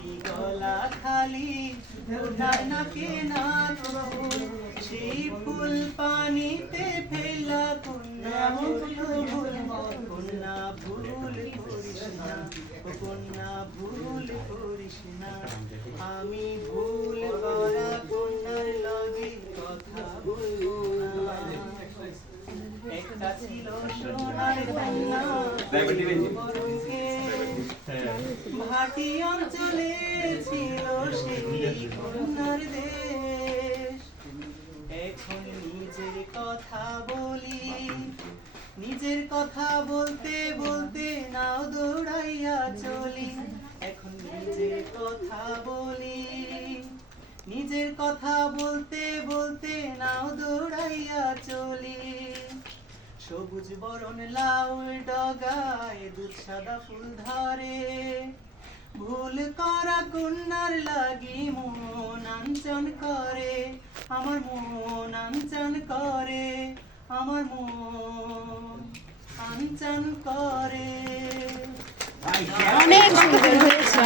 সেই গলা খালি ওঠার নাকে না ফুল, সেই ফুল পানিতে ফেলা কন্যা ভুল, কন্যা ভুল করিস না, ও কন্যা ভুল করিস না। আমি ভুল করা কন্যার লগে কথা বলবো না। একটা ছিল সোনার কন্যা বরকে, ভাটি অঞ্চলে ছিল সেই কন্যার দেশ। এখন নিজের কথা বলি, নিজের কথা বলতে বলতে নাও দৌড়াইয়া চলি। এখন নিজের কথা বলি, নিজের কথা বলতে বলতে নাও দৌড়াইয়া চলি। সবুজ বরণ লাউ ডগায় দুধ সাদা ফুল ধরে, ভুল করা কন্যার লাগি মন আঞ্চন করে, আমার মন আঞ্চন করে, আমার মন আঞ্চন করে। অনেক সুন্দর হয়েছে।